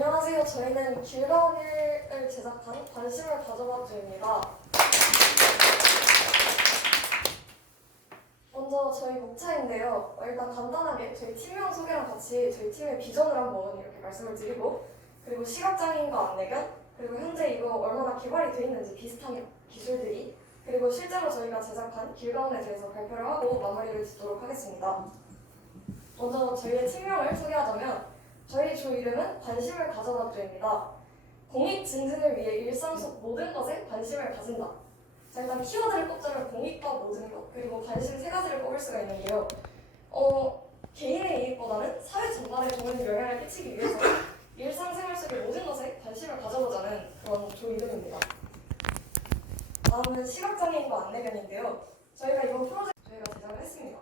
안녕하세요. 저희는 길가온일을 제작한 관심을 가져봐주입니다. 먼저 저희 목차인데요. 일단 간단하게 저희 팀명 소개랑 같이 저희 팀의 비전을 한번 이렇게 말씀을 드리고, 그리고 시각장애인과 안내견, 그리고 현재 이거 얼마나 개발이 되어 있는지 비슷한 기술들이, 그리고 실제로 저희가 제작한 길가온에 대해서 발표를 하고 마무리를 짓도록 하겠습니다. 먼저 저희의 팀명을 소개하자면 저희 조 이름은 관심을 가져봐줘입니다. 공익 증진을 위해 일상 속 모든 것에 관심을 가진다. 자, 일단 키워드를 꼽자면 공익과 모든 것, 그리고 관심 세 가지를 꼽을 수가 있는데요. 개인의 이익보다는 사회 전반에 좋은 영향을 끼치기 위해서 일상생활 속의 모든 것에 관심을 가져보자는 그런 조 이름입니다. 다음은 시각장애인과 안내견인데요. 저희가 이번 프로젝트 저희가 제작을 했습니다.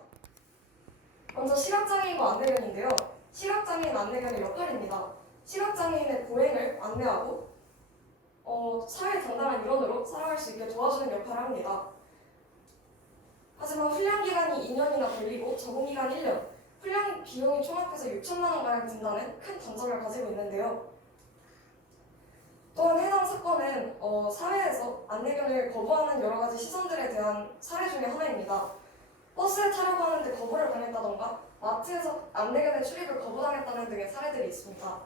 먼저 시각장애인과 안내견인데요. 시각장애인 안내견의 역할입니다. 시각장애인의 보행을 안내하고 사회 당당한 일원으로 살아갈 수 있게 도와주는 역할을 합니다. 하지만 훈련기간이 2년이나 걸리고 적응기간 1년, 훈련 비용이 총합해서 6천만 원가량 든다는 큰 단점을 가지고 있는데요. 또한 해당 사건은 사회에서 안내견을 거부하는 여러 가지 시선들에 대한 사례 중에 하나입니다. 버스에 타려고 하는데 거부를 당했다던가 마트에서 안내견의 출입을 거부당했다는 등의 사례들이 있습니다.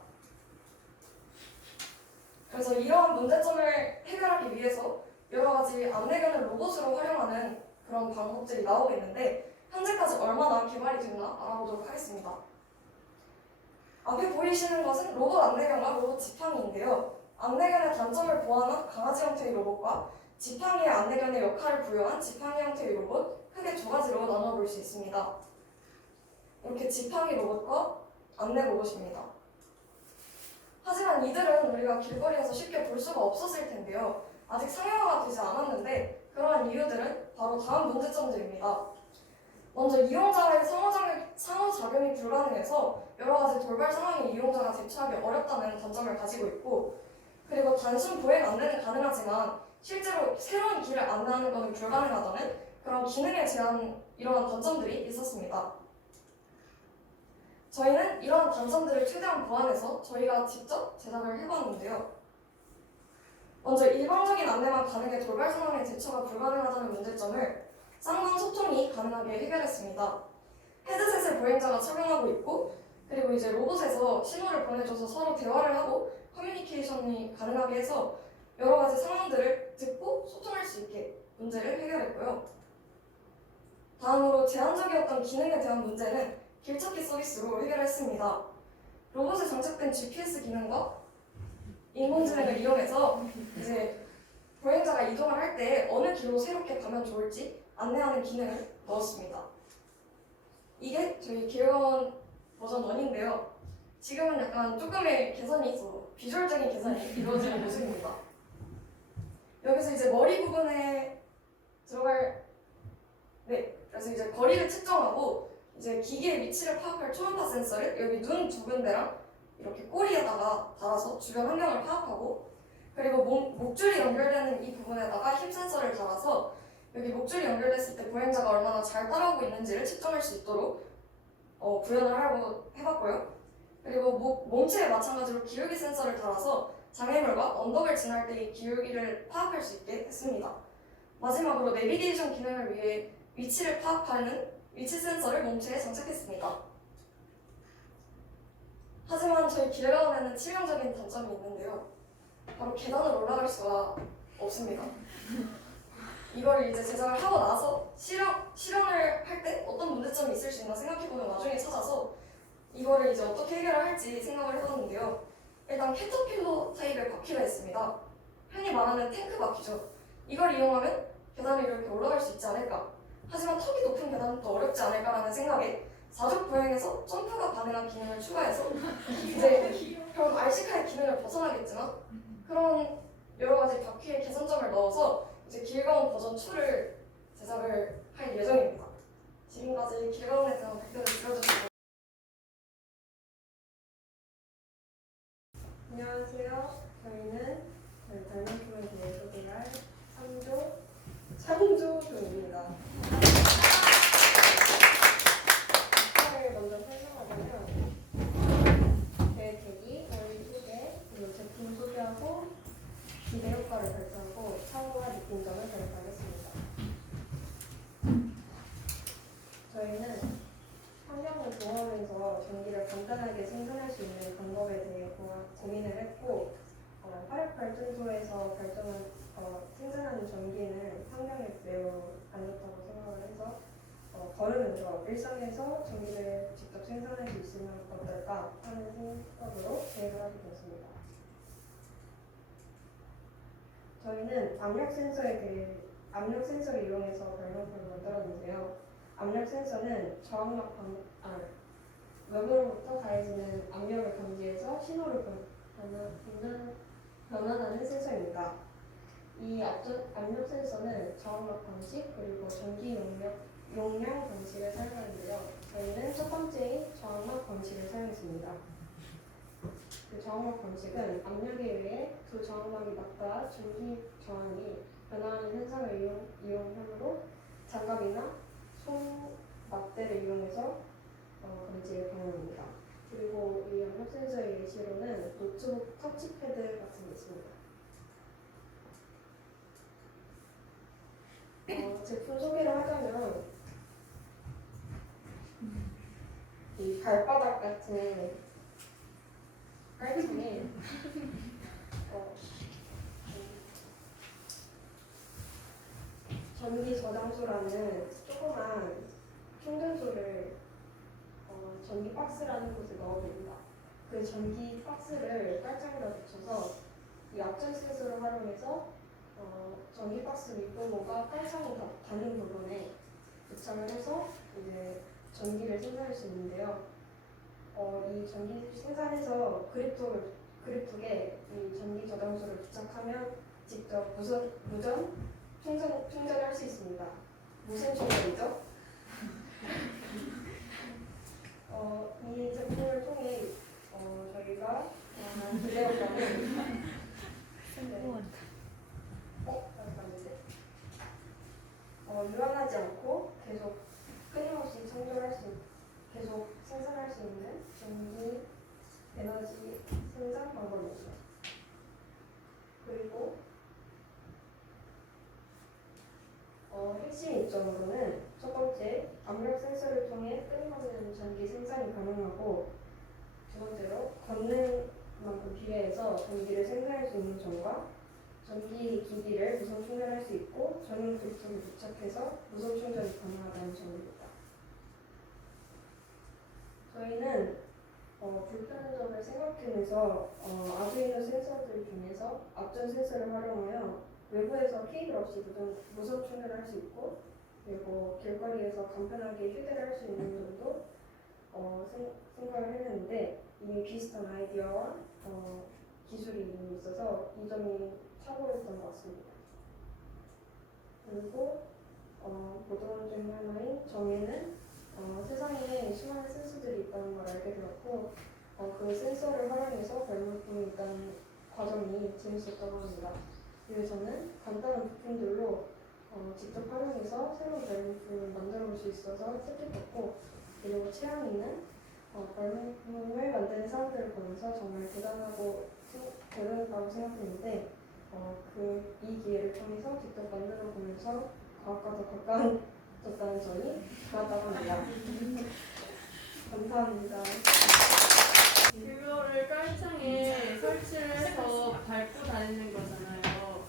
그래서 이러한 문제점을 해결하기 위해서 여러 가지 안내견을 로봇으로 활용하는 그런 방법들이 나오고 있는데 현재까지 얼마나 개발이 됐나 알아보도록 하겠습니다. 앞에 보이시는 것은 로봇 안내견과 로봇 지팡이인데요. 안내견의 단점을 보완한 강아지 형태의 로봇과 지팡이의 안내견의 역할을 부여한 지팡이 형태의 로봇, 크게 두 가지로 나눠볼 수 있습니다. 이렇게 지팡이 로봇과 안내 로봇입니다. 하지만 이들은 우리가 길거리에서 쉽게 볼 수가 없었을 텐데요. 아직 상용화가 되지 않았는데 그러한 이유들은 바로 다음 문제점들입니다. 먼저 이용자와의 상호작용이 불가능해서 여러 가지 돌발 상황에 이용자가 대처하기 어렵다는 단점을 가지고 있고, 그리고 단순 보행 안내는 가능하지만 실제로 새로운 길을 안내하는 것은 불가능하다는 그런 기능에 제한 이러한 단점들이 있었습니다. 저희는 이러한 단점들을 최대한 보완해서 저희가 직접 제작을 해봤는데요. 먼저 일방적인 안내만 가능해 돌발 상황에 대처가 불가능하다는 문제점을 쌍방 소통이 가능하게 해결했습니다. 헤드셋을 보행자가 착용하고 있고, 그리고 이제 로봇에서 신호를 보내줘서 서로 대화를 하고 커뮤니케이션이 가능하게 해서 여러 가지 상황들을 듣고 소통할 수 있게 문제를 해결했고요. 다음으로 제한적이었던 기능에 대한 문제는 길찾기 서비스로 해결했습니다. 로봇에 장착된 GPS 기능과 인공지능을 이용해서 이제 보행자가 이동을 할 때 어느 길로 새롭게 가면 좋을지 안내하는 기능을 넣었습니다. 이게 저희 길가온 버전 1인데요. 지금은 약간 조금의 개선이 있어 비주얼적인 개선이 이루어지는 모습입니다. 여기서 이제 머리 부분에 들어갈 그래서 이제 거리를 측정하고 이제 기계의 위치를 파악할 초음파 센서를 여기 눈 두 군데랑 이렇게 꼬리에다가 달아서 주변 환경을 파악하고, 그리고 목줄이 연결되는 이 부분에다가 힙 센서를 달아서 여기 목줄이 연결됐을 때 보행자가 얼마나 잘 따라오고 있는지를 측정할 수 있도록 구현을 하고 해봤고요. 그리고 몸체에 마찬가지로 기울기 센서를 달아서 장애물과 언덕을 지날 때의 기울기를 파악할 수 있게 했습니다. 마지막으로 내비게이션 기능을 위해 위치를 파악하는 위치 센서를 몸체에 장착했습니다. 하지만 저희 길가온에는 치명적인 단점이 있는데요. 바로 계단을 올라갈 수가 없습니다. 이걸 이제 제작을 하고 나서 실현을 할 때 어떤 문제점이 있을 수 있나 생각해보는 와중에 찾아서 이거를 이제 어떻게 해결을 할지 생각을 해봤는데요. 일단 캐터필러 타입의 바퀴가 있습니다. 흔히 말하는 탱크 바퀴죠. 이걸 이용하면 계단을 이렇게 올라갈 수 있지 않을까. 하지만 턱이 높은 계단은 또 어렵지 않을까라는 생각에 사족 보행에서 점프가 가능한 기능을 추가해서 이제 그런 RC카의 기능을 벗어나겠지만 그런 여러 가지 바퀴의 개선점을 넣어서 이제 길가온 버전 2를 제작을 할 예정입니다. 지금까지 길가온에 대한 발표를 들어주시고 안녕하세요. 저희는 닮은품에 대해 소개할 창조조입니다. 역할을 먼저 설명하자면 제 덱이 저희 소개 걸으면서 일상에서 전기를 직접 생산할 수 있으면 어떨까 하는 생각으로 계획을 하게 됐습니다. 저희는 압력 센서를 이용해서 발명품을 만들었는데요. 압력 센서는 외부로부터 가해지는 압력을 감지해서 신호를 변환하는 센서입니다. 이 압력 센서는 저항력 방식 그리고 전기 용량 방식을 사용하는데요. 저희는 첫 번째인 저항력 방식을 사용했습니다. 그 저항력 방식은 압력에 의해 두 저항막이 맞닿아 전기 저항이 변화하는 현상을 이용하므로 장갑이나 손 막대를 이용해서 감지에 반영합니다. 그리고 이 압력 센서의 예시로는 노트북 터치패드 같은 게 있습니다. 제품 소개를 하자면 이 발바닥 같은 깔창에 전기 저장소라는 조그만 충전소를 전기 박스라는 곳에 넣어줍니다. 그 전기 박스를 깔창에다 붙여서 이 앞전 센서를 활용해서 전기 박스 밑부분과 깔창이 닿는 부분에 부착을 해서 이제 전기를 생산할 수 있는데요. 이 전기 생산해서 그립톡에 이 전기 저장소를 부착하면 직접 무전 충전을 할 수 있습니다. 무슨 충전이죠? 이 제품을 통해 저희가 기대했다는 유한하지 않고 계속 끊임없이 계속 생산할 수 있는 전기 에너지 생산 방법입니다. 그리고 핵심 이점으로는 첫 번째, 압력 센서를 통해 끊임없는 전기 생산이 가능하고 두 번째로 걷는 만큼 비례해서 전기를 생산할 수 있는 점과 전기 기기를 무선 충전할 수 있고 전용 그립톡에 부착해서 무선 충전이 가능하다는 점입니다. 저희는 불편한 점을 생각해내서 아두이노 센서들 중에서 앞전 센서를 활용하여 외부에서 케이블 없이 무선 충전을 할 수 있고 그리고 길거리에서 간편하게 휴대를 할 수 있는 점도 생각을 했는데 이미 비슷한 아이디어와 기술이 이미 있어서 이 점이 탁월했던 것 같습니다. 그리고 보던 중 하나인 정의는 세상에 수많은 센서들이 있다는 걸 알게 되었고 그 센서를 활용해서 발명품이 있다는 과정이 재밌었다고 합니다. 그래서 저는 간단한 부품들로 직접 활용해서 새로운 발명품을 만들어 볼 수 있어서 뜻깊었고 그리고 최양이는 발명품을 만드는 사람들을 보면서 정말 대단하다고 생각했는데 이 기회를 통해서 직접 만들어 보면서 과학과 더 가까워졌다는 점이 좋았다고 합니다. 감사합니다. 그거를 깔창에 설치를 해서 밟고 다니는 거잖아요.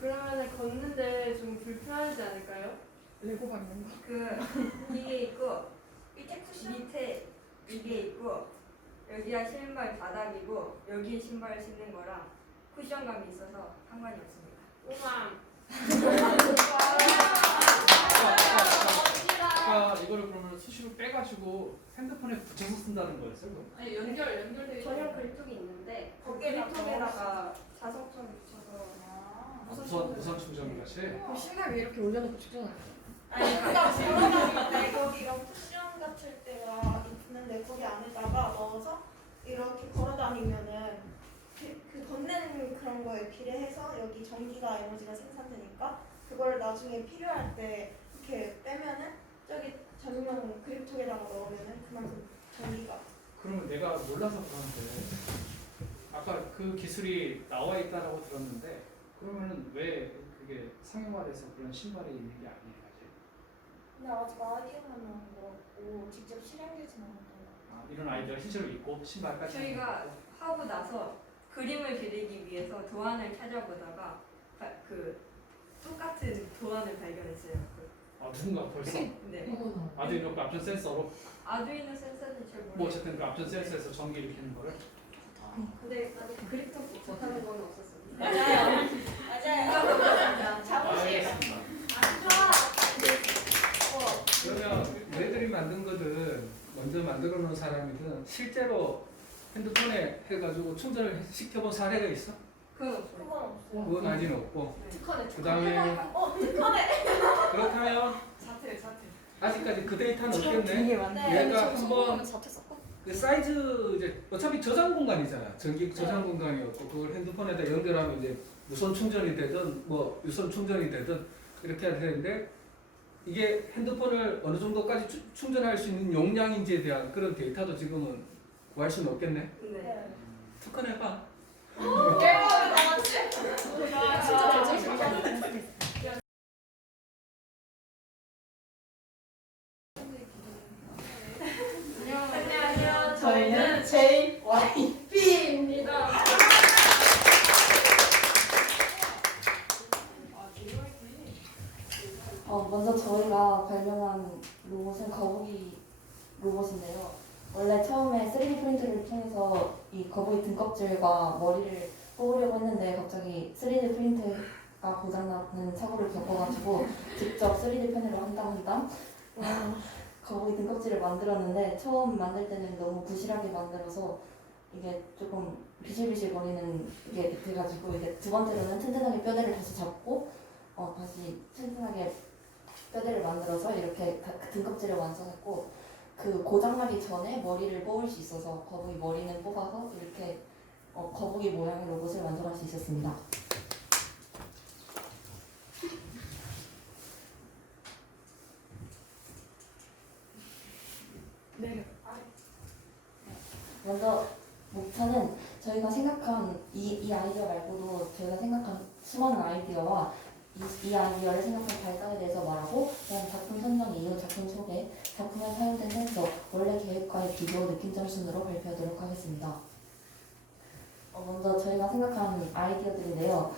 그러면 걷는데 좀 불편하지 않을까요? 레고 밟는 거. 이게 있고 밑에 이게 있고 여기가 신발 바닥이고 여기 신발 신는 거랑 쿠션감이 있어서 상관이 없습니다. 아까 이거를 그러면 수시로 빼가지고 핸드폰에 붙여서 쓴다는 거였어요? 그럼? 아니 연결돼 전용 그립톡이 있는데 거기에다가 그립톡에다가 자석처럼 붙여서 무선 충전 같이? 신발 왜 이렇게 올려놓고 축전하는 아니 그러니까 걸어다니는데 거기가 쿠션 같을 때가 있는데 거기 안에다가 넣어서 이렇게 걸어다니면은 그 걷는 그런 거에 비례해서 여기 전기가 에너지가 생산되니까 그걸 나중에 필요할 때 이렇게 빼면은 저기 전용 그립톡에다가 넣으면은 그만큼 전기가 그러면 내가 몰라서 그러는데 아까 그 기술이 나와 있다라고 들었는데 그러면은 왜 그게 상용화돼서 그런 신발이 있는 게 아니에요 아직? 근데 아직 아이디어만 나온 거고 직접 실행되지는 않았던 거. 이런 아이디어가 실제로 있고 신발까지 저희가 하고 나서 그림을 그리기 위해서 도안을 찾아보다가 그 똑같은 도안을 발견했어요. 아 누군가 벌써 네. 아두이노 그 앞전 센서로 아두이노 센서는 잘 뭐 모르겠어요. 어쨌든 그 앞전 센서에서 전기 일으키는 거를 근데 그립톡 못하는 건 없었어요. 맞아요. 맞아요. 자부심. 알겠습니다. 그러면 너희들이 만든 거든 먼저 만들어 놓은 사람이든 실제로 핸드폰에 해가지고 충전을 시켜본 사례가 있어? 그건 없어요. 그건 없어요. 그건 아직은 없고 특허네. 그 다음에 특허네. 그렇다면 자퇴. 아직까지 그 데이터는 없겠네. 네. 얘가 한번 자퇴 썼고. 그 사이즈 이제 어차피 저장 공간이잖아. 전기 저장 공간이었고 그걸 핸드폰에다 연결하면 이제 무선 충전이 되든 뭐 유선 충전이 되든 이렇게 해야 되는데 이게 핸드폰을 어느 정도까지 충전할 수 있는 용량인지에 대한 그런 데이터도 지금은 구할 수는 없겠네. 네. 네. 특허내봐. 진짜 대장식. 안녕하세요. 저희는 JYP입니다. 먼저 저희가 발명한 로봇은 거북이 로봇인데요. 원래 처음에 3D 프린트를 통해서 이 거북이 등껍질과 머리를 뽑으려고 했는데 갑자기 3D 프린트가 고장나는 사고를 겪어가지고 직접 3D 펜으로 한 땀 한 땀 거북이 등껍질을 만들었는데 처음 만들 때는 너무 부실하게 만들어서 이게 조금 비실비실 거리는 게 돼가지고 이제 두 번째로는 튼튼하게 뼈대를 다시 잡고 다시 튼튼하게 뼈대를 만들어서 이렇게 그 등껍질을 완성했고 그 고장나기 전에 머리를 뽑을 수 있어서 거북이 머리는 뽑아서 이렇게 거북이 모양의 로봇을 완성할 수 있었습니다. 먼저 목차는 저희가 생각한 이 아이디어 말고도 저희가 생각한 수많은 아이디어와 이 아이디어를 생각한 발상에 대해서 말하고 그다음 작품 선정 이후 작품 소개, 작품에 사용된 센서, 원래 계획과의 비교 느낌점 순으로 발표하도록 하겠습니다. 먼저 저희가 생각한 아이디어들인데요.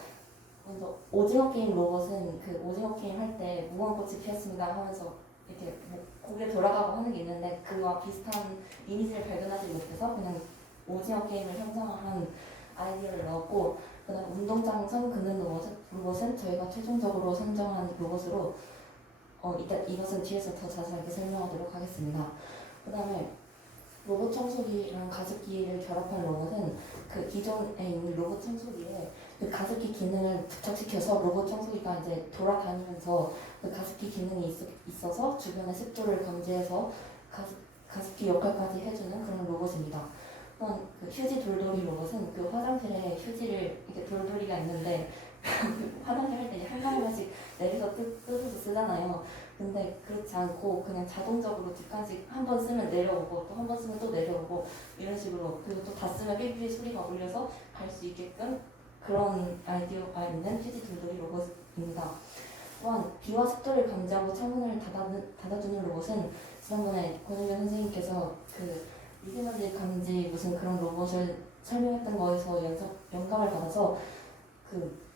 먼저 오징어 게임 로봇은 그 오징어 게임 할 때 무궁꽃이 피었습니다 하면서 이렇게 뭐 고개 돌아가고 하는 게 있는데 그와 비슷한 이미지를 발견하지 못해서 그냥 오징어 게임을 형상화한 아이디어를 넣었고 그다음 운동장 선 긋는 로봇은 저희가 최종적으로 선정한 로봇으로 이것은 뒤에서 더 자세하게 설명하도록 하겠습니다. 그다음에 로봇 청소기랑 가습기를 결합한 로봇은 그 기존에 있는 로봇 청소기에 그 가습기 기능을 부착시켜서 로봇 청소기가 이제 돌아다니면서 그 가습기 기능이 있어서 주변의 습도를 감지해서 가습기 역할까지 해주는 그런 로봇입니다. 또한 그 휴지 돌돌이 로봇은 그 화장실에 휴지를 이렇게 돌돌이가 있는데 화장실 할 때 한 방울씩 내려서 뜯어서 쓰잖아요. 근데 그렇지 않고 그냥 자동적으로 뒷간씩 한 번 쓰면 내려오고 또 한 번 쓰면 또 내려오고 이런 식으로 그리고 또 다 쓰면 삐삐 소리가 울려서 갈 수 있게끔 그런 아이디어가 있는 휴지 돌돌이 로봇입니다. 또한 비와 습도를 감지하고 창문을 닫아주는 로봇은 지난번에 권은경 선생님께서 그 미세먼지 감지 무슨 그런 로봇을 설명했던 거에서 영감을 받아서 그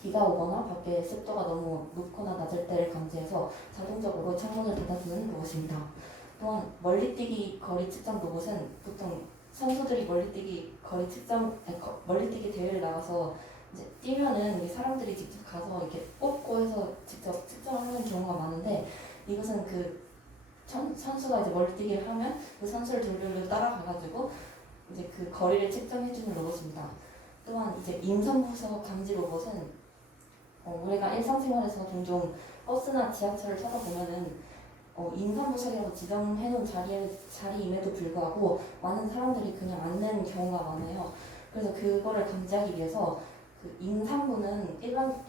비가 오거나 밖에 습도가 너무 높거나 낮을 때를 감지해서 자동적으로 창문을 닫아주는 로봇입니다. 또한 멀리뛰기 거리 측정 로봇은 보통 선수들이 멀리뛰기 대회를 나가서 이제 뛰면은 사람들이 직접 가서 이렇게 뽑고 해서 직접 측정을 하는 경우가 많은데 이것은 그 선수가 이제 멀리뛰기를 하면 그 선수를 돌돌돌 따라가가지고 이제 그 거리를 측정해주는 로봇입니다. 또한 이제 임산부서 감지 로봇은 우리가 일상생활에서 종종 버스나 지하철을 타다 보면은 임산부석이라고 지정해놓은 자리임에도 불구하고 많은 사람들이 그냥 앉는 경우가 많아요. 그래서 그거를 감지하기 위해서 그 임산부는 일반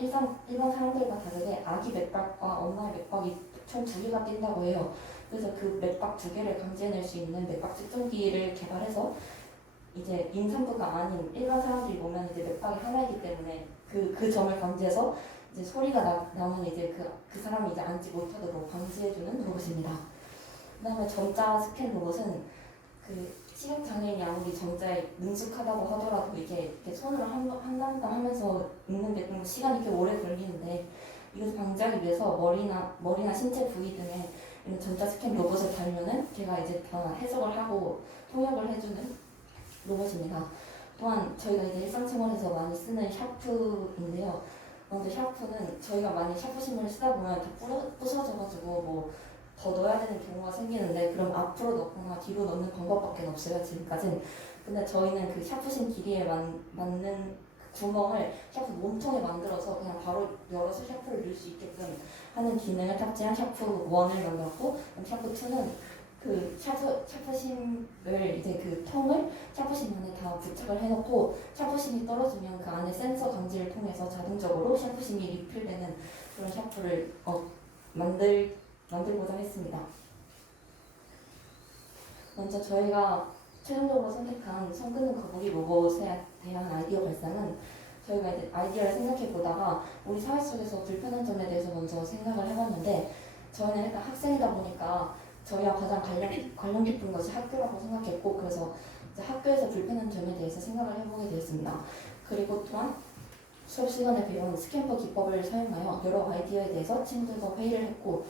사람들과 다르게 아기 맥박과 엄마의 맥박이 총 2개가 뛴다고 해요. 그래서 그 맥박 2개를 감지해낼 수 있는 맥박 측정기를 개발해서 이제 임산부가 아닌 일반 사람들이 보면 이제 맥박이 하나이기 때문에 그 점을 감지해서 이제 소리가 나면 이제 그 사람이 이제 앉지 못하도록 방지해주는 로봇입니다. 그다음에 점자 스캔 로봇은 그 시각 장애인이 아무리 점자에 능숙하다고 하더라도 이게 손으로 한 땀 하면서 읽는 게 좀 시간이 꽤 오래 걸리는데 이것을 방지하기 위해서 머리나 신체 부위 등에 이런 전자 스캔 로봇을 달면은 걔가 이제 다 해석을 하고 통역을 해주는 로봇입니다. 또한 저희가 이제 일상생활에서 많이 쓰는 샤프인데요. 먼저 샤프는 저희가 많이 샤프심을 쓰다 보면 다 부서져가지고 뭐 더 넣어야 되는 경우가 생기는데 그럼 앞으로 넣거나 뒤로 넣는 방법밖에 없어요 지금까지는. 근데 저희는 그 샤프심 길이에 맞는 구멍을 샤프 몸통에 만들어서 그냥 바로 열어서 샤프를 넣을 수 있게끔 하는 기능을 탑재한 샤프 1을 만들었고, 그럼 샤프 2는 그 샤프심을 이제 그 통을 샤프심 안에 다 부착을 해놓고 샤프심이 떨어지면 그 안에 센서 감지를 통해서 자동적으로 샤프심이 리필되는 그런 샤프를 만들고자 했습니다. 먼저 저희가 최종적으로 선택한 손 끄는 거북이 로봇에 대한 아이디어 발상은 저희가 이제 아이디어를 생각해 보다가 우리 사회 속에서 불편한 점에 대해서 먼저 생각을 해봤는데, 저희는 일단 학생이다 보니까 저희와 가장 관련 깊은 것이 학교라고 생각했고, 그래서 이제 학교에서 불편한 점에 대해서 생각을 해보게 되었습니다. 그리고 또한 수업 시간에 배운 스캠퍼 기법을 사용하여 여러 아이디어에 대해서 친구들과 회의를 했고,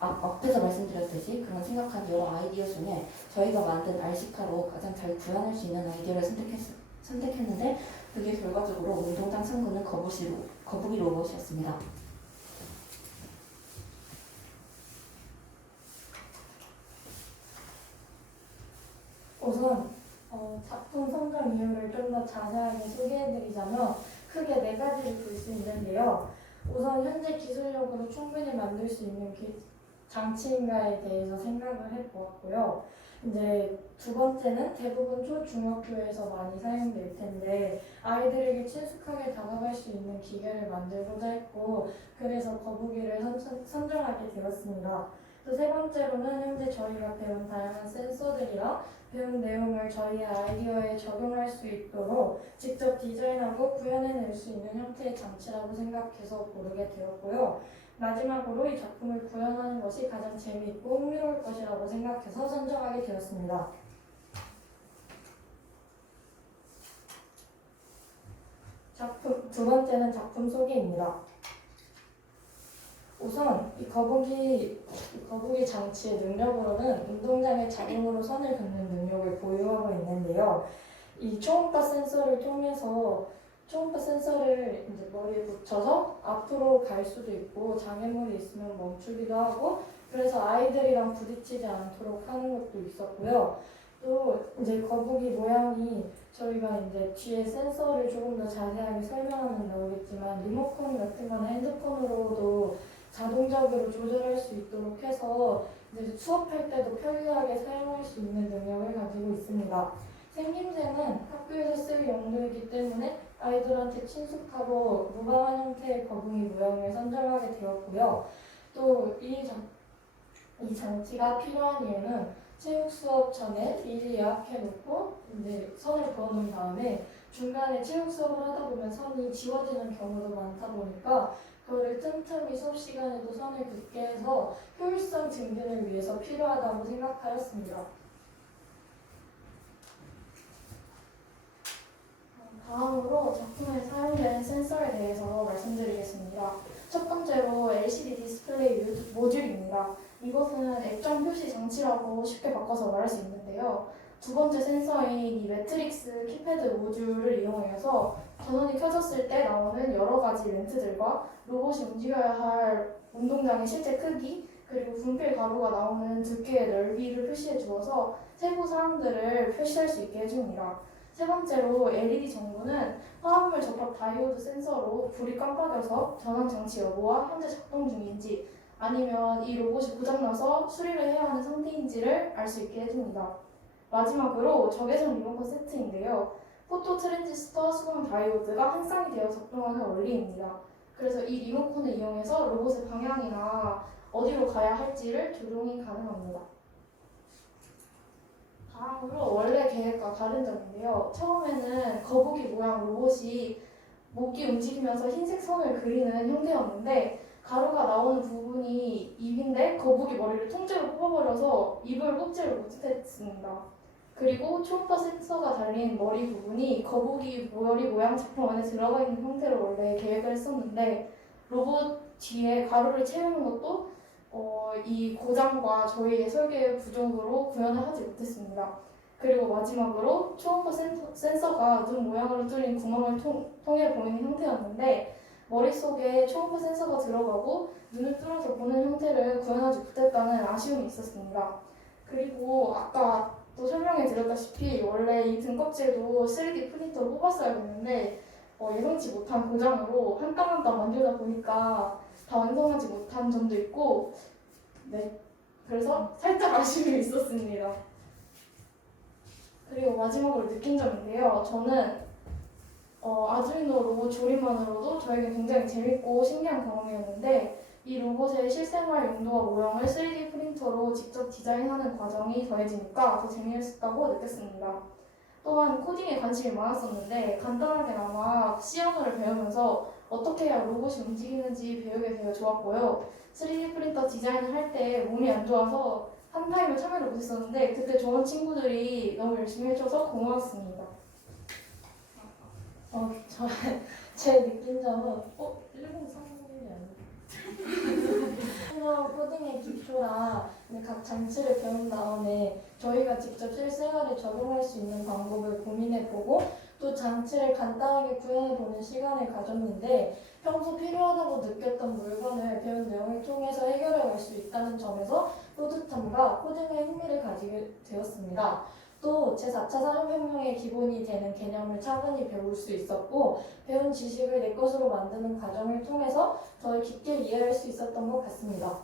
앞에서 말씀드렸듯이 그런 생각한 여러 아이디어 중에 저희가 만든 RC카로 가장 잘 구현할 수 있는 아이디어를 선택했는데, 그게 결과적으로 운동장 상부는 거북이 로봇이었습니다. 우선 작품 선정 이유를 좀 더 자세하게 소개해드리자면 크게 4가지를 볼 수 있는데요. 우선 현재 기술력으로 충분히 만들 수 있는 장치인가에 대해서 생각을 해보았고요. 이제 두 번째는 대부분 초중학교에서 많이 사용될 텐데 아이들에게 친숙하게 다가갈 수 있는 기계를 만들고자 했고, 그래서 거북이를 선정하게 되었습니다. 또 세 번째로는 현재 저희가 배운 다양한 센서들이랑 배운 내용을 저희의 아이디어에 적용할 수 있도록 직접 디자인하고 구현해낼 수 있는 형태의 장치라고 생각해서 고르게 되었고요. 마지막으로 이 작품을 구현하는 것이 가장 재미있고 흥미로울 것이라고 생각해서 선정하게 되었습니다. 두 번째는 작품 소개입니다. 우선 이 거북이 장치의 능력으로는 운동장에 자동으로 선을 긋는 능력을 보유하고 있는데요. 이 초음파 센서를 통해서 초음파 센서를 이제 머리에 붙여서 앞으로 갈 수도 있고 장애물이 있으면 멈추기도 하고, 그래서 아이들이랑 부딪히지 않도록 하는 것도 있었고요. 또 이제 거북이 모양이 저희가 이제 뒤에 센서를 조금 더 자세하게 설명하면 나오겠지만 리모컨 같은 거나 핸드폰으로도 자동적으로 조절할 수 있도록 해서 이제 수업할 때도 편리하게 사용할 수 있는 능력을 가지고 있습니다. 생김새는 학교에서 쓸 용도이기 때문에 아이들한테 친숙하고 무방한 형태의 거북이 모양을 선정하게 되었고요. 또 이 장치가 필요한 이유는 체육 수업 전에 미리 예약해놓고 이제 선을 그어놓은 다음에 중간에 체육 수업을 하다 보면 선이 지워지는 경우도 많다 보니까 그거를 틈틈이 수업 시간에도 선을 긋게 해서 효율성 증진을 위해서 필요하다고 생각하였습니다. 다음으로 작품에 사용된 센서에 대해서 말씀드리겠습니다. 첫 번째로 LCD 디스플레이 모듈입니다. 이것은 액정 표시 장치라고 쉽게 바꿔서 말할 수 있는데요. 두 번째 센서인 이 매트릭스 키패드 모듈을 이용해서 전원이 켜졌을 때 나오는 여러 가지 렌트들과 로봇이 움직여야 할 운동장의 실제 크기, 그리고 분필 가루가 나오는 두께의 넓이를 표시해 주어서 세부 사항들을 표시할 수 있게 해줍니다. 세 번째로 LED 전구는 화합물 접합 다이오드 센서로 불이 깜빡여서 전원 장치 여부와 현재 작동 중인지 아니면 이 로봇이 고장나서 수리를 해야 하는 상태인지를 알 수 있게 해줍니다. 마지막으로 적외선 리모컨 세트인데요. 포토 트랜지스터 수동 다이오드가 한 쌍이 되어 작동하는 원리입니다. 그래서 이 리모컨을 이용해서 로봇의 방향이나 어디로 가야 할지를 조종이 가능합니다. 다음으로 원래 계획과 다른 점인데요. 처음에는 거북이 모양 로봇이 목이 움직이면서 흰색 선을 그리는 형태였는데 가루가 나오는 부분이 입인데 거북이 머리를 통째로 뽑아버려서 입을 뽑지를 못했습니다. 그리고 초음파 센서가 달린 머리 부분이 거북이 머리 모양 제품 안에 들어가 있는 형태로 원래 계획을 했었는데 로봇 뒤에 가로를 채우는 것도 이 고장과 저희의 설계 부족으로 구현을 하지 못했습니다. 그리고 마지막으로 초음파 센서가 눈 모양으로 뚫린 구멍을 통해 보이는 형태였는데 머릿속에 초음파 센서가 들어가고 눈을 뚫어서 보는 형태를 구현하지 못했다는 아쉬움이 있었습니다. 그리고 아까 또 설명해 드렸다시피 원래 이 등껍질도 3D 프린터로 뽑았어야 했는데 예상치 못한 고장으로 한 땀 한 땀 만들다 보니까 다 완성하지 못한 점도 있고 네, 그래서 살짝 아쉬움이 있었습니다. 그리고 마지막으로 느낀 점인데요. 저는 아두이노 로봇 조립만으로도 저에게 굉장히 재밌고 신기한 경험이었는데 이 로봇의 실생활 용도와 모형을 3D 프린터로 직접 디자인하는 과정이 더해지니까 더 재미있었다고 느꼈습니다. 또한 코딩에 관심이 많았었는데 간단하게나마 C 언어를 배우면서 어떻게 해야 로봇이 움직이는지 배우게 되어 좋았고요. 3D 프린터 디자인을 할 때 몸이 안 좋아서 한 타임에 참여를 못했었는데 그때 좋은 친구들이 너무 열심히 해줘서 고마웠습니다. 제 느낀 점은 1030일이 아니에요. 코딩의 기초라 각 장치를 배운 다음에 저희가 직접 실생활에 적용할 수 있는 방법을 고민해보고 또 장치를 간단하게 구현해보는 시간을 가졌는데 평소 필요하다고 느꼈던 물건을 배운 내용을 통해서 해결해갈 수 있다는 점에서 뿌듯함과 코딩에 흥미를 가지게 되었습니다. 또 제4차 산업혁명의 기본이 되는 개념을 차분히 배울 수 있었고 배운 지식을 내 것으로 만드는 과정을 통해서 더 깊게 이해할 수 있었던 것 같습니다.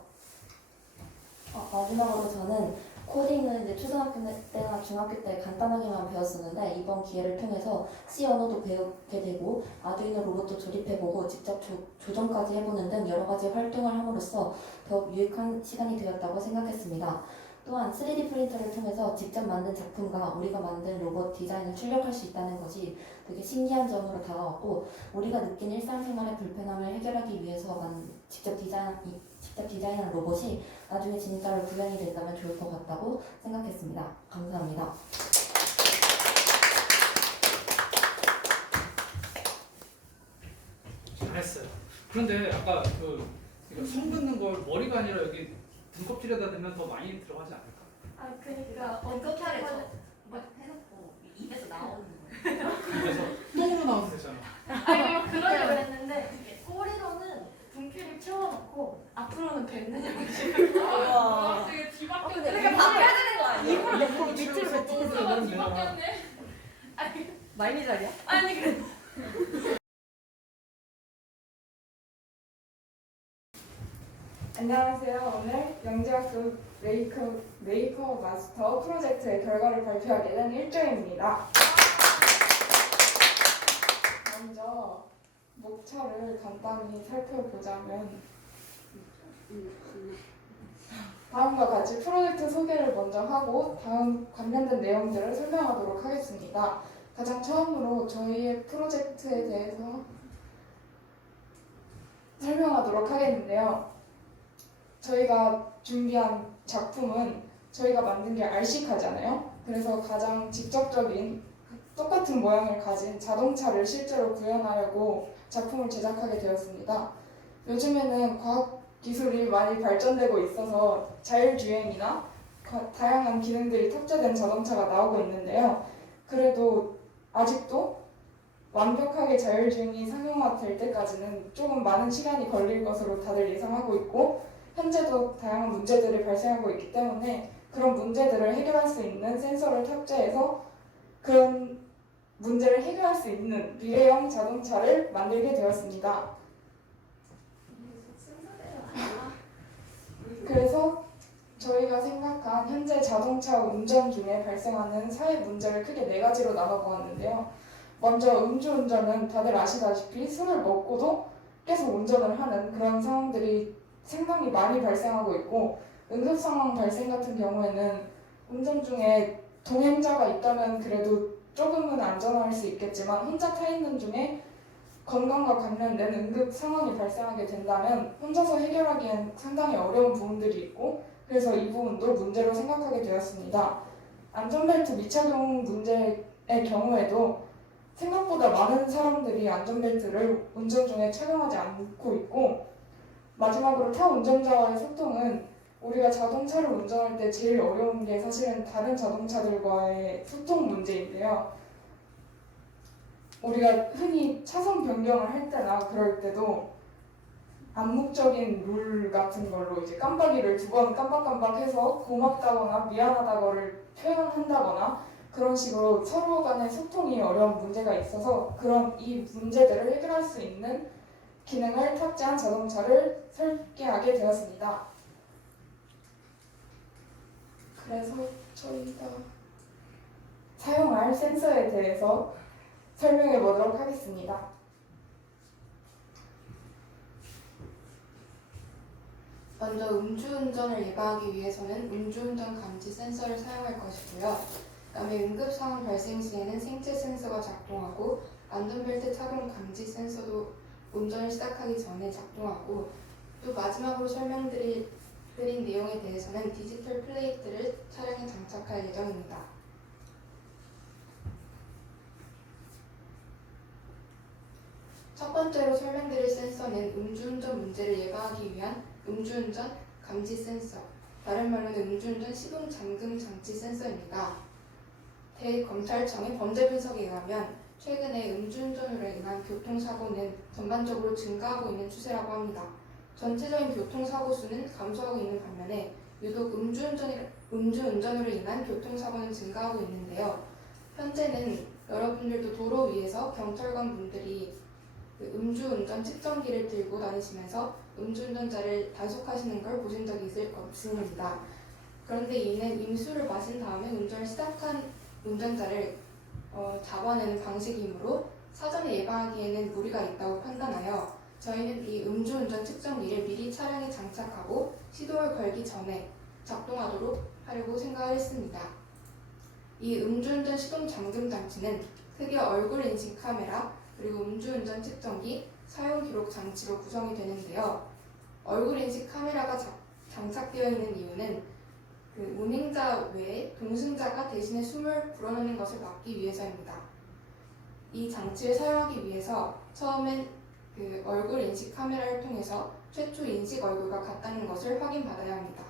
마지막으로 저는 코딩은 이제 초등학교 때나 중학교 때 간단하게만 배웠었는데 이번 기회를 통해서 C 언어도 배우게 되고 아두이노 로봇도 조립해보고 직접 조정까지 해보는 등 여러 가지 활동을 함으로써 더욱 유익한 시간이 되었다고 생각했습니다. 또한 3D 프린터를 통해서 직접 만든 작품과 우리가 만든 로봇 디자인을 출력할 수 있다는 것이 되게 신기한 점으로 다가왔고 우리가 느낀 일상생활의 불편함을 해결하기 위해서 직접 디자인한 로봇이 나중에 진짜로 구현이 된다면 좋을 것 같다고 생각했습니다. 감사합니다. 잘했어요. 그런데 아까 이거 성 긋는 걸 머리가 아니라 여기 등껍질에다 대면 더 많이 들어가지 않을까? 그러니까 어떻게 해서 해놓고 입에서 나오는 거예요. 그래서 똥으로 나와도 되잖아. 그리고 그러려고 했는데 꼬리로는 분필을 채워놓고 앞으로는 뱉는 형식으로. 우와. 되게 뒤바뀌었네. 그러니까 바꿔야 되는 거 아니에요? 입으로 넣고 밑으로 뱉는 뒤바뀌었네. 말미 자리야? 아니 그래. 안녕하세요. 오늘 영재학교 메이커 마스터 프로젝트의 결과를 발표하게 된 일조입니다. 먼저 목차를 간단히 살펴보자면 다음과 같이 프로젝트 소개를 먼저 하고 다음 관련된 내용들을 설명하도록 하겠습니다. 가장 처음으로 저희의 프로젝트에 대해서 설명하도록 하겠는데요. 저희가 준비한 작품은 저희가 만든 게 RC카잖아요. 그래서 가장 직접적인 똑같은 모양을 가진 자동차를 실제로 구현하려고 작품을 제작하게 되었습니다. 요즘에는 과학기술이 많이 발전되고 있어서 자율주행이나 다양한 기능들이 탑재된 자동차가 나오고 있는데요. 그래도 아직도 완벽하게 자율주행이 상용화될 때까지는 조금 많은 시간이 걸릴 것으로 다들 예상하고 있고 현재도 다양한 문제들이 발생하고 있기 때문에 그런 문제들을 해결할 수 있는 센서를 탑재해서 그런 문제를 해결할 수 있는 미래형 자동차를 만들게 되었습니다. 그래서 저희가 생각한 현재 자동차 운전 중에 발생하는 사회 문제를 크게 4가지로 나눠보았는데요. 먼저 음주운전은 다들 아시다시피 술을 먹고도 계속 운전을 하는 그런 상황들이 상당히 많이 발생하고 있고 응급상황 발생 같은 경우에는 운전 중에 동행자가 있다면 그래도 조금은 안전할 수 있겠지만 혼자 타 있는 중에 건강과 관련된 응급 상황이 발생하게 된다면 혼자서 해결하기엔 상당히 어려운 부분들이 있고 그래서 이 부분도 문제로 생각하게 되었습니다. 안전벨트 미착용 문제의 경우에도 생각보다 많은 사람들이 안전벨트를 운전 중에 착용하지 않고 있고 마지막으로 타 운전자와의 소통은 우리가 자동차를 운전할 때 제일 어려운 게 사실은 다른 자동차들과의 소통 문제인데요. 우리가 흔히 차선 변경을 할 때나 그럴 때도 암묵적인 룰 같은 걸로 이제 깜빡이를 2번 깜빡깜빡해서 고맙다거나 미안하다거를 표현한다거나 그런 식으로 서로 간의 소통이 어려운 문제가 있어서 그런 이 문제들을 해결할 수 있는 기능을 탑재한 자동차를 설계하게 되었습니다. 그래서 저희가 사용할 센서에 대해서 설명해 보도록 하겠습니다. 먼저 음주운전을 예방하기 위해서는 음주운전 감지 센서를 사용할 것이고요. 그다음에 응급 상황 발생 시에는 생체 센서가 작동하고 안전벨트 착용 감지 센서도 운전을 시작하기 전에 작동하고 또 마지막으로 설명드린 내용에 대해서는 디지털 플레이트를 차량에 장착할 예정입니다. 첫 번째로 설명드릴 센서는 음주운전 문제를 예방하기 위한 음주운전 감지 센서, 다른 말로는 음주운전 시동 잠금 장치 센서입니다. 대검찰청의 범죄 분석에 의하면 최근에 음주운전으로 인한 교통사고는 전반적으로 증가하고 있는 추세라고 합니다. 전체적인 교통사고 수는 감소하고 있는 반면에 유독 음주운전으로 인한 교통사고는 증가하고 있는데요. 현재는 여러분들도 도로 위에서 경찰관 분들이 음주운전 측정기를 들고 다니시면서 음주운전자를 단속하시는 걸 보신 적이 있을 것입니다. 그런데 이는 임수를 마신 다음에 운전을 시작한 운전자를 잡아내는 방식이므로 사전에 예방하기에는 무리가 있다고 판단하여 저희는 이 음주운전 측정기를 미리 차량에 장착하고 시동을 걸기 전에 작동하도록 하려고 생각을 했습니다. 이 음주운전 시동 잠금 장치는 크게 얼굴 인식 카메라 그리고 음주운전 측정기, 사용 기록 장치로 구성이 되는데요. 얼굴 인식 카메라가 장착되어 있는 이유는 그 운행자 외에 동승자가 대신에 숨을 불어넣는 것을 막기 위해서입니다. 이 장치를 사용하기 위해서 처음엔 그 얼굴 인식 카메라를 통해서 최초 인식 얼굴과 같다는 것을 확인받아야 합니다.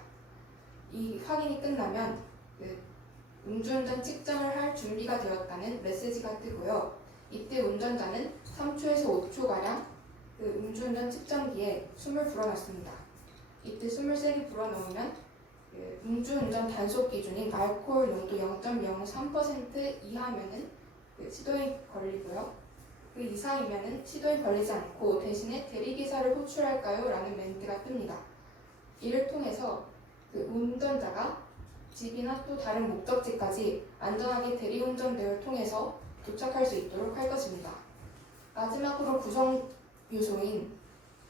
이 확인이 끝나면 그 음주운전 측정을 할 준비가 되었다는 메시지가 뜨고요. 이때 운전자는 3초에서 5초가량 그 음주운전 측정기에 숨을 불어넣습니다. 이때 숨을 세게 불어넣으면 그 음주운전 단속 기준인 알코올 농도 0.03% 이하면은 그 시동이 걸리고요. 그 이상이면은 시동이 걸리지 않고 대신에 대리기사를 호출할까요? 라는 멘트가 뜹니다. 이를 통해서 그 운전자가 집이나 또 다른 목적지까지 안전하게 대리운전대를 통해서 도착할 수 있도록 할 것입니다. 마지막으로 구성 요소인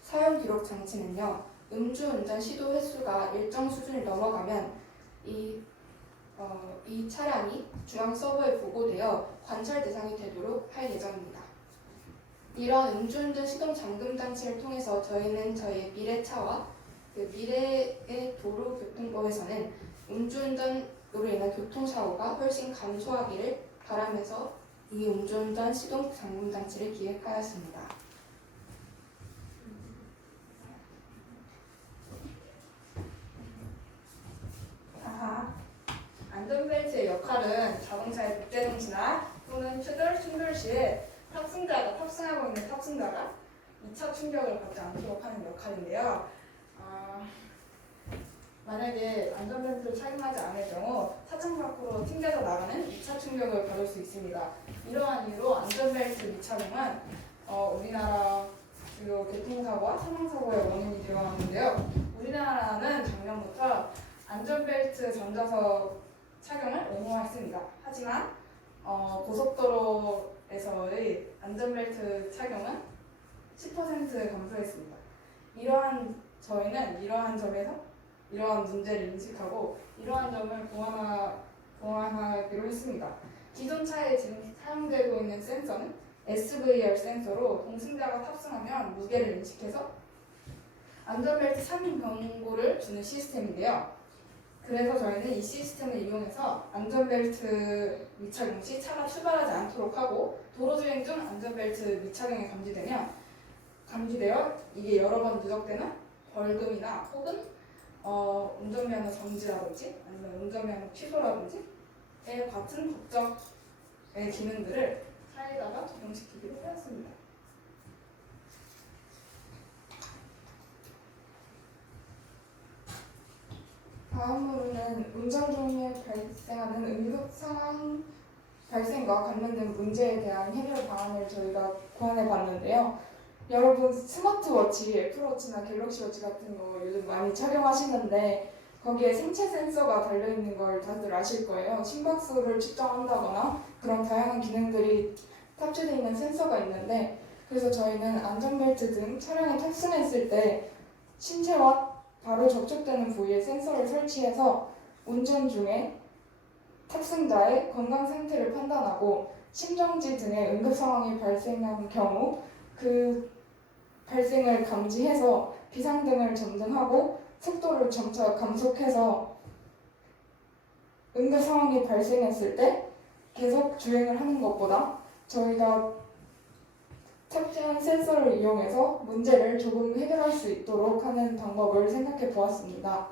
사용 기록 장치는요. 음주운전 시도 횟수가 일정 수준을 넘어가면 이 차량이 중앙 서버에 보고되어 관찰 대상이 되도록 할 예정입니다. 이런 음주운전 시동 잠금 장치를 통해서 저희는 저희의 미래차와 그 미래의 도로교통법에서는 음주운전으로 인한 교통사고가 훨씬 감소하기를 바라면서 이 음주운전 시동 잠금 장치를 기획하였습니다. 안전벨트의 역할은 자동차의 급제동시나 또는 충돌 시에 탑승하고 있는 탑승자가 2차 충격을 받지 않도록 하는 역할인데요. 만약에 안전벨트를 착용하지 않을 경우 차창 밖으로 튕겨져 나가는 2차 충격을 받을 수 있습니다. 이러한 이유로 안전벨트 미착용은 우리나라 주요 교통사고와 사망사고의 원인이 되어 왔는데요. 우리나라는 작년부터 안전벨트 전자석 착용을 의무화했습니다. 하지만 고속도로에서의 안전벨트 착용은 10% 감소했습니다. 저희는 이러한 점에서 이러한 문제를 인식하고 이러한 점을 보완하기로 했습니다. 기존 차에 지금 사용되고 있는 센서는 SVR 센서로 동승자가 탑승하면 무게를 인식해서 안전벨트 착용 경고를 주는 시스템인데요. 그래서 저희는 이 시스템을 이용해서 안전벨트 미착용 시 차가 출발하지 않도록 하고 도로주행 중 안전벨트 미착용이 감지되어 이게 여러 번 누적되면 벌금이나 혹은 운전면허 정지라든지 아니면 운전면허 취소라든지에 같은 법적의 기능들을 차에다가 적용시키기로 하였습니다. 다음으로는 운전 중에 발생하는 응급 상황 발생과 관련된 문제에 대한 해결 방안을 저희가 고안해 봤는데요. 여러분 스마트워치, 애플워치나 갤럭시워치 같은 거 요즘 많이 착용하시는데 거기에 생체 센서가 달려있는 걸 다들 아실 거예요. 심박수를 측정한다거나 그런 다양한 기능들이 탑재되어 있는 센서가 있는데 그래서 저희는 안전벨트 등 차량에 탑승했을 때 신체와 바로 접촉되는 부위에 센서를 설치해서 운전 중에 탑승자의 건강 상태를 판단하고 심정지 등의 응급 상황이 발생한 경우 그 발생을 감지해서 비상등을 점등하고 속도를 점차 감속해서 응급 상황이 발생했을 때 계속 주행을 하는 것보다 저희가 탑재한 센서를 이용해서 문제를 조금 해결할 수 있도록 하는 방법을 생각해 보았습니다.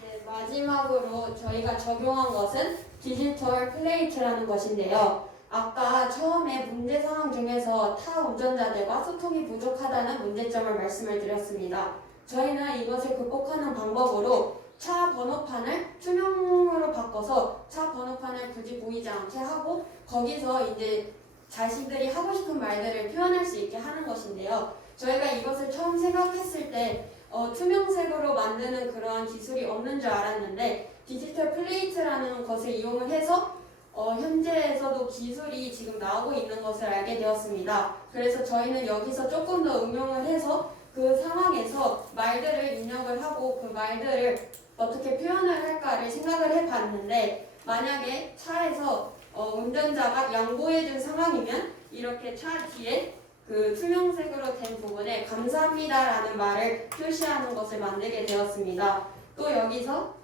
네, 마지막으로 저희가 적용한 것은 디지털 플레이트라는 것인데요. 아까 처음에 문제 상황 중에서 타 운전자들과 소통이 부족하다는 문제점을 말씀을 드렸습니다. 저희는 이것을 극복하는 방법으로 차 번호판을 투명으로 바꿔서 차 번호판을 굳이 보이지 않게 하고 거기서 이제 자신들이 하고 싶은 말들을 표현할 수 있게 하는 것인데요. 저희가 이것을 처음 생각했을 때 투명색으로 만드는 그러한 기술이 없는 줄 알았는데 디지털 플레이트라는 것을 이용을 해서 현재에서도 기술이 지금 나오고 있는 것을 알게 되었습니다. 그래서 저희는 여기서 조금 더 응용을 해서 그 상황에서 말들을 입력을 하고 그 말들을 어떻게 표현을 할까를 생각을 해봤는데 만약에 차에서 운전자가 양보해준 상황이면 이렇게 차 뒤에 그 투명색으로 된 부분에 감사합니다라는 말을 표시하는 것을 만들게 되었습니다. 또 여기서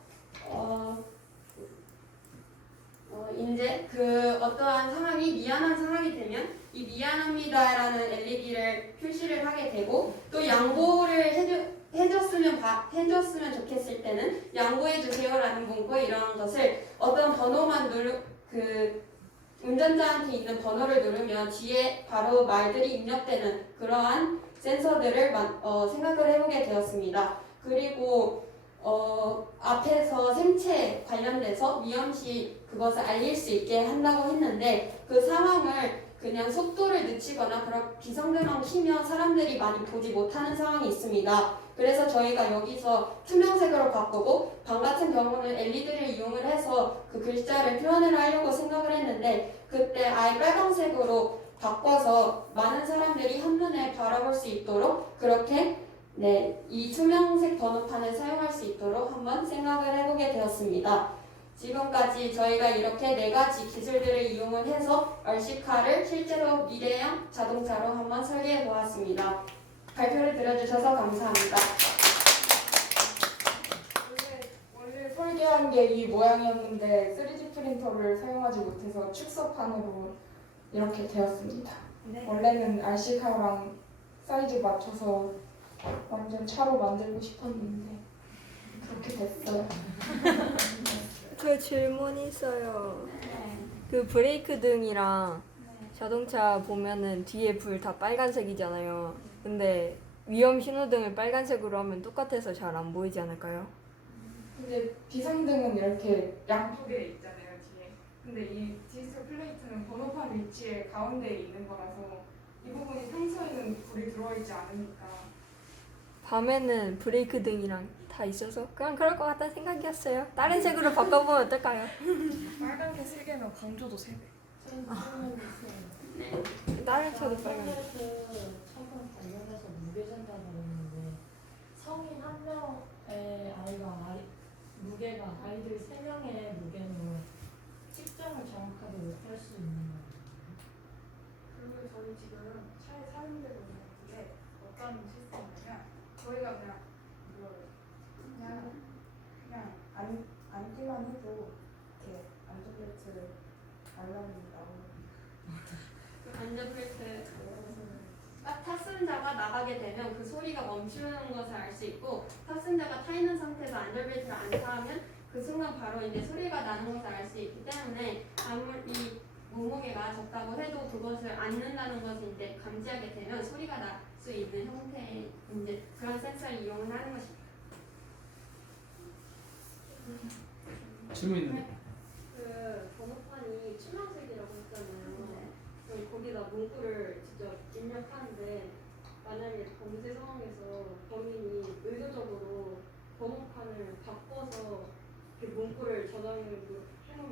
이제 그 어떠한 상황이 미안한 상황이 되면 이 미안합니다라는 LED를 표시를 하게 되고 또 양보를 해줬으면 좋겠을 때는 양보해주세요라는 문구 이런 것을 어떤 번호만 운전자한테 있는 번호를 누르면 뒤에 바로 말들이 입력되는 그러한 센서들을 생각을 해보게 되었습니다. 그리고 앞에서 생체 관련돼서 위험시 그것을 알릴 수 있게 한다고 했는데 그 상황을 그냥 속도를 늦추거나 그런 비상등만 켜면 사람들이 많이 보지 못하는 상황이 있습니다. 그래서 저희가 여기서 투명색으로 바꾸고 방 같은 경우는 LED를 이용을 해서 그 글자를 표현을 하려고 생각을 했는데 그때 아예 빨간색으로 바꿔서 많은 사람들이 한눈에 바라볼 수 있도록 그렇게 이 투명색 번호판을 사용할 수 있도록 한번 생각을 해보게 되었습니다. 지금까지 저희가 이렇게 4가지 기술들을 이용을 해서 RC카를 실제로 미래형 자동차로 한번 설계해 보았습니다. 발표를 들어주셔서 감사합니다. 원래 설계한 게 이 모양이었는데 3D 프린터를 사용하지 못해서 축소판으로 이렇게 되었습니다. 네. 원래는 RC카랑 사이즈 맞춰서 완전 차로 만들고 싶었는데 그렇게 됐어요. 저 질문 있어요. 그 브레이크 등이랑 자동차 보면은 뒤에 불 다 빨간색이잖아요. 근데 위험 신호등을 빨간색으로 하면 똑같아서 잘 안 보이지 않을까요? 근데 비상등은 이렇게 양쪽에 있잖아요, 뒤에. 근데 이 디지털 플레이트는 번호판 위치에 가운데에 있는 거라서 이 부분이 평소에는 불이 들어와 있지 않으니까. 밤에는 브레이크 등이랑 다 있어서 그냥 그럴 것 같다는 생각이었어요. 다른 색으로 바꿔보면 어떨까요? 빨간게 3개면 강조도 3배. 다른 차도 빨간. 처분 관련해서 무게 재단을 했는데 성인 한 명의 무게가 아이들 3명의 무게는 측정을 정확하게 못할 수 있는 거예요. 그리고 저희 지금 차에 사용되고 있는 게 어떤 시스템이냐면 저희가 그냥 앉기만 해도 이렇게 안전벨트 알람이 나오는. 안전벨트 딱 탔습자가 나가 멈추는 것을 알 수 있고 탑승자가 타 있는 상태에서 안전벨트를 안 타면 그 순간 바로 이제 소리가 나는 것을 알 수 있기 때문에 아무리 몸무게가 적다고 해도 그것을 않는다는 것을 이제 감지하게 되면 소리가 날 수 있는 형태의 이제 그런 센서를 이용을 하는 것입니다. 질문 있는데. 그 번호판이 투명색이라고 했잖아요. 그럼 거기다 문구를 직접 입력하는데 만약에 범죄 상황에서 범인이 의도적으로 번호판을 바꿔서 그 문구를 저장을